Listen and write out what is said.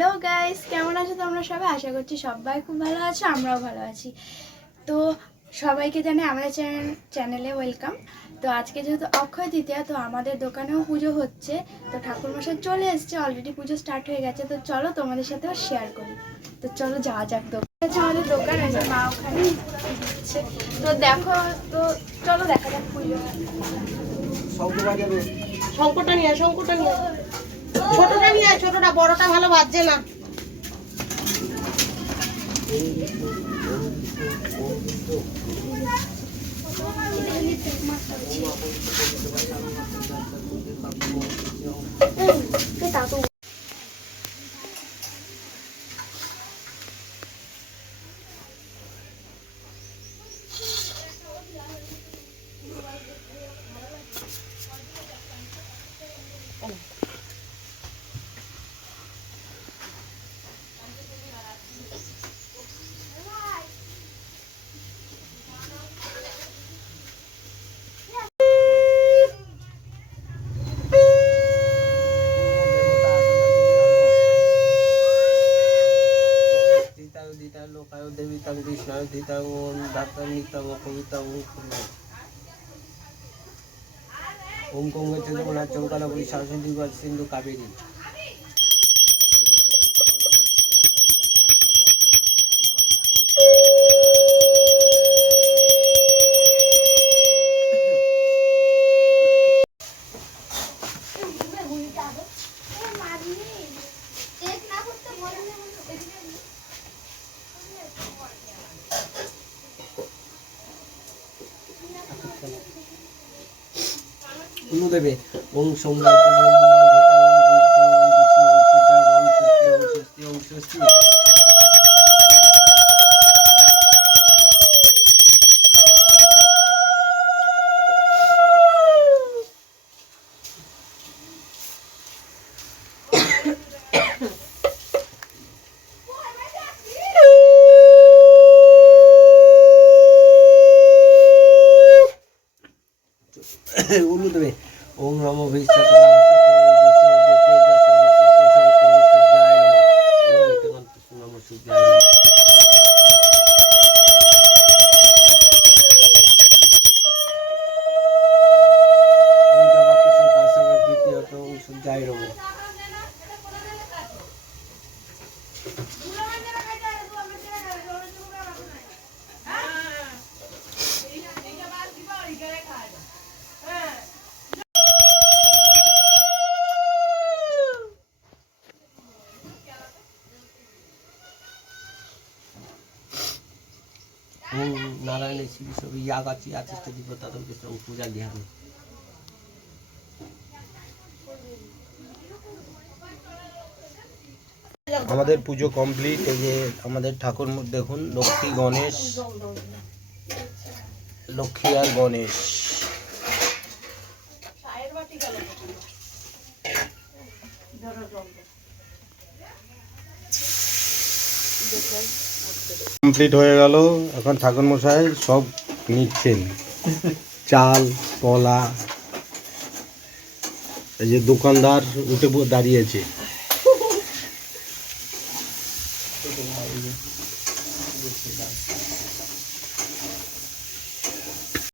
Hello guys, কেমন আছো তোমরা সবাই? আশা করছি সবাই খুব ভালো আছো, আমরাও ভালো আছি। তো সবাইকে জানাই আমাদের চ্যানেলে ওয়েলকাম। তো আজকে যেহেতু অক্ষয় তৃতীয়া, তো আমাদের দোকানেও পুজো হচ্ছে। তো ঠাকুরমশাই চলে এসছে, অলরেডি পুজো স্টার্ট হয়ে গেছে। তো চলো তোমাদের সাথেও শেয়ার করি। তো চলো যাওয়া যাক। আমাদের দোকান আছে, মা ওখানে দিচ্ছে। তো দেখো, তো চলো দেখা যাক পুজো। শঙ্করটা নিয়ে ছোটটা নিয়ে ছোটটা, বড়টা ভালো বাজছে না। ओम गंगे चंद्रमना चौकालापुरी सरस्वती सिंधु कावेरी देवे ओम सोमवार उल्लू देवे ओम नमो सूर्याय नमः ओम नारायण श्री सभी यागाची आतिष्ठ देवता पूजा ध्यान আমাদের পুজো কমপ্লিট। এই যে আমাদের ঠাকুর দেখুন, লক্ষ্মী গণেশ, লক্ষ্মী আর গণেশ। কমপ্লিট হয়ে গেল। এখন ঠাকুর মশাই সব নিচ্ছেন, চাল কলা। এই যে দোকানদার উঠে দাঁড়িয়েছে।